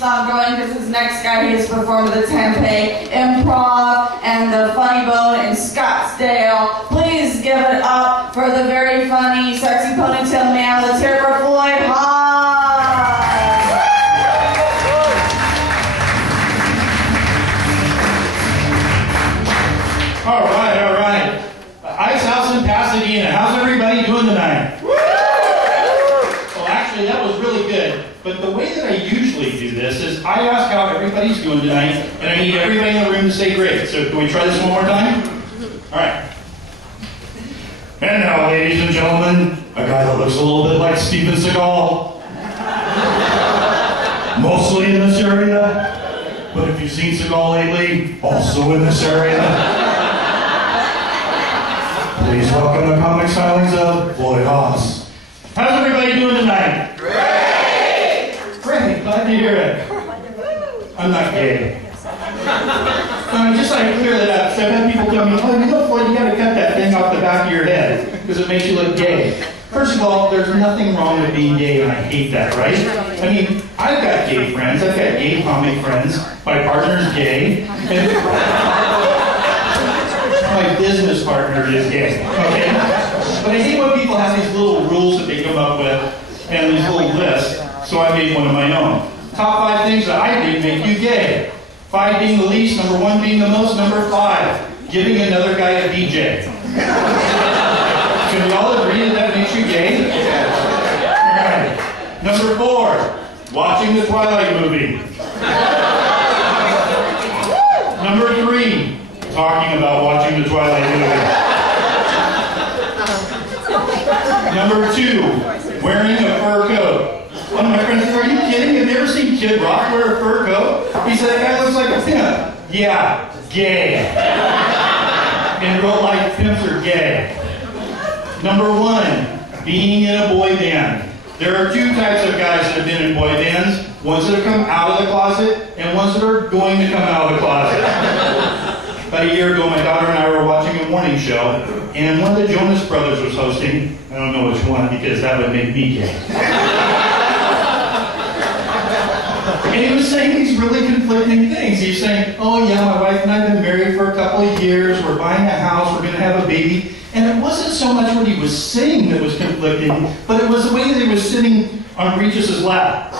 keeps on going because this next guy he has performed at the Tempe Improv and the Funny Bone in Scottsdale. Please give it up for the very funny, sexy ponytail man. Let's hear it for Floyd Haas. All right. Ice House in Pasadena. How's everybody doing tonight? Well, actually, that was really good. But the way that I usually do this is I ask how everybody's doing tonight, and I need everybody in the room to say great. So can we try this one more time? All right. And now, ladies and gentlemen, a guy that looks a little bit like Steven Seagal. Mostly in this area. But if you've seen Seagal lately, also in this area. Please welcome the comic stylings of Floyd Haas. How's everybody doing tonight? Great! Great, glad to hear it. I'm not gay. Just like to clear that up, so I've had people tell me, oh, you know, Floyd, you gotta cut that thing off the back of your head, because it makes you look gay. First of all, there's nothing wrong with being gay, and I hate that, right? I mean, I've got gay friends, I've got gay comic friends, my partner's gay, and my business partner is gay, okay? But I hate when people have these little rules that they come up with and these little lists, so I made one of my own. Top 5 things that I think make you gay. 5 being the least, number 1 being the most, number 5, giving another guy a BJ. Can we all agree that that makes you gay? All right. Number 4, watching the Twilight movie. Number 3, talking about watching the Twilight movie. Number 2, wearing a fur coat. One of my friends said, are you kidding? Have you ever seen Kid Rock wear a fur coat? He said, that guy looks like a pimp. Yeah, gay. In real life, pimps are gay. Number 1, being in a boy band. There are 2 types of guys that have been in boy bands. Ones that have come out of the closet, and ones that are going to come out of the closet. About a year ago, my daughter and I were watching a morning show, and one of the Jonas Brothers was hosting. I don't know which one, because that would make me gay. And he was saying these really conflicting things. He was saying, oh yeah, my wife and I have been married for a couple of years, we're buying a house, we're going to have a baby. And it wasn't so much what he was saying that was conflicting, but it was the way that he was sitting on Regis' lap.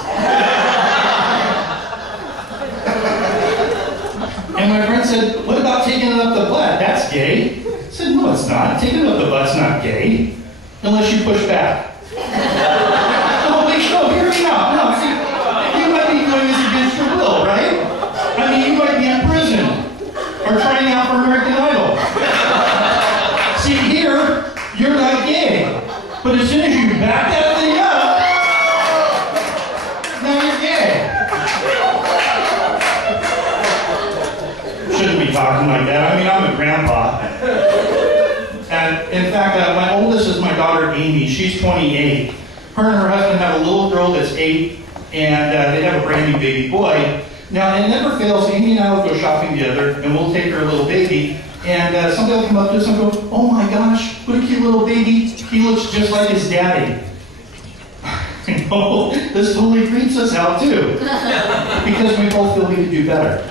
And my friend said, what about taking it up the butt? That's gay. I said, no, it's not. Taking it up the butt's not gay, unless you push back. No, wait, no, hear me out. No, see, you might be doing this against your will, right? I mean, you might be in prison, or trying out for American Idol. See, here, you're not gay. But as soon as you back that thing up, now you're gay. Shouldn't be talking like that. I mean, I'm a grandpa. And in fact, my oldest is my daughter Amy. She's 28. Her and her husband have a little girl that's 8, and they have a brand new baby boy. Now, it never fails. Amy and I will go shopping together, and we'll take her little baby. And somebody will come up to us and go, oh my gosh, what a cute little baby. He looks just like his daddy. No, this totally creeps us out too. Because we both feel we could do better.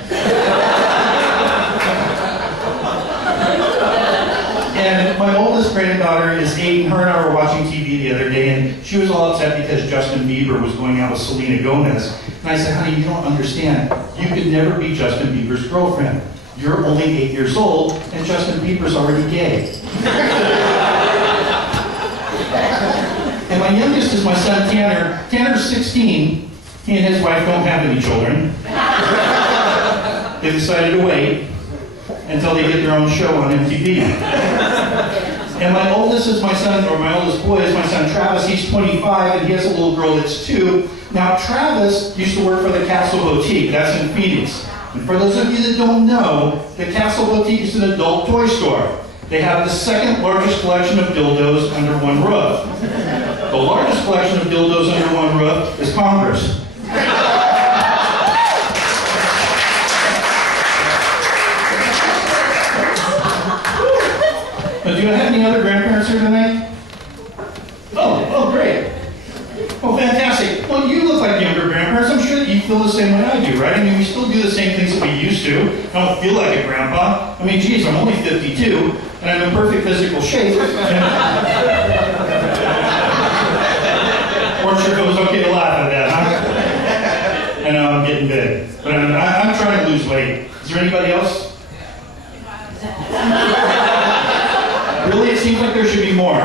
And my oldest granddaughter is 8, and her and I were watching TV the other day, and she was all upset because Justin Bieber was going out with Selena Gomez. And I said, honey, you don't understand. You could never be Justin Bieber's girlfriend. You're only 8 years old, and Justin Bieber's already gay. And my youngest is my son, Tanner. Tanner's 16. He and his wife don't have any children. They decided to wait until they get their own show on MTV. And my oldest is my son, or my oldest boy is my son, Travis. He's 25, and he has a little girl that's 2. Now, Travis used to work for the Castle Boutique. That's in Phoenix. And for those of you that don't know, the Castle Boutique is an adult toy store. They have the 2nd largest collection of dildos under one roof. The largest collection of dildos under one roof is Congress. Now, do you have any other grandparents here tonight? Oh, great. Oh, fantastic. Well, you look like younger grandparents. I'm sure that you feel the same way I do, right? I mean, we still do the same things that we used to. I don't feel like a grandpa. I mean, geez, I'm only 52, and I'm in perfect physical shape. Or sure it was okay to laugh at that, huh? I know I'm getting big, but I'm trying to lose weight. Is there anybody else? Really? It seems like there should be more.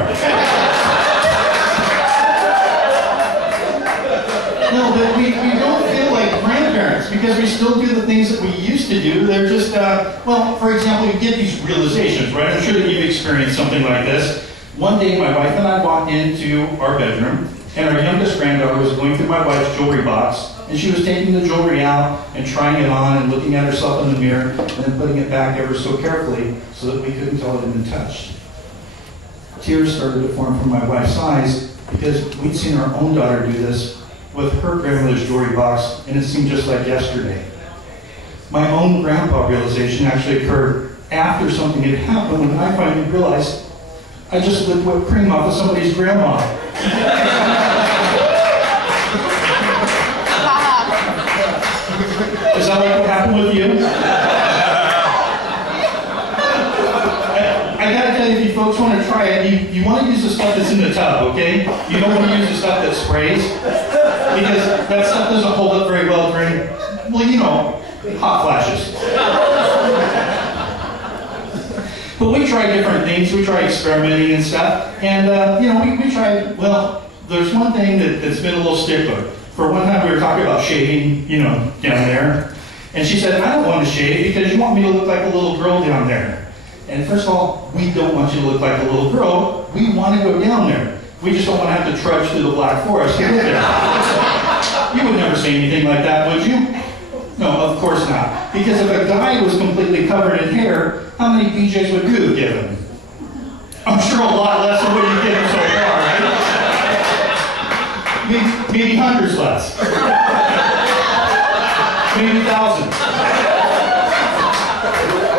No, but we don't feel like grandparents because we still do the things that we used to do. They're just, well, for example, you get these realizations, right? I'm sure that you've experienced something like this. One day, my wife and I walked into our bedroom, and our youngest granddaughter was going through my wife's jewelry box, and she was taking the jewelry out and trying it on and looking at herself in the mirror and then putting it back ever so carefully so that we couldn't tell it had been touched. Tears started to form from my wife's eyes because we'd seen our own daughter do this with her grandmother's jewelry box, and it seemed just like yesterday. My own grandpa realization actually occurred after something had happened when I finally realized I just licked whipped cream off of somebody's grandma. Is that like what happened with you? I gotta tell you, if you folks want to try it, you want to use the stuff that's in the tub, okay? You don't want to use the stuff that sprays, because that stuff doesn't hold up very well during, well, you know, hot flashes. But we try different things. We try experimenting and stuff. And, you know, we tried, well, there's one thing that's been a little stickler. For one time we were talking about shaving, you know, down there. And she said, I don't want to shave because you want me to look like a little girl down there. And first of all, we don't want you to look like a little girl. We want to go down there. We just don't want to have to trudge through the Black Forest to get there. You would never say anything like that, would you? No, of course not. Because if a guy was completely covered in hair, how many BJs would you have given? I'm sure a lot less than what you've given so far, right? Maybe hundreds less. Maybe thousands.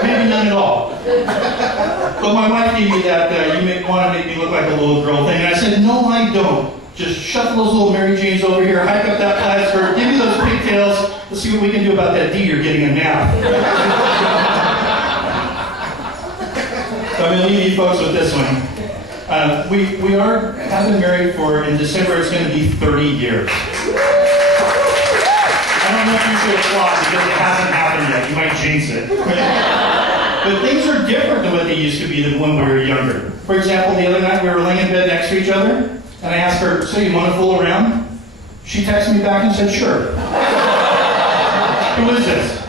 Maybe none at all. But my wife gave me that, you want to make me look like a little girl thing. And I said, no, I don't. Just shuffle those little Mary Janes over here, hike up that plaid skirt, give me those pigtails. Let's see what we can do about that D you're getting a nap. So I'm going to leave you folks with this one. Have been married in December, it's going to be 30 years. I don't know if you should applaud because it hasn't happened yet. You might jinx it. But things are different than what they used to be than when we were younger. For example, the other night we were laying in bed next to each other, and I asked her, so you want to fool around? She texted me back and said, sure. Who is this?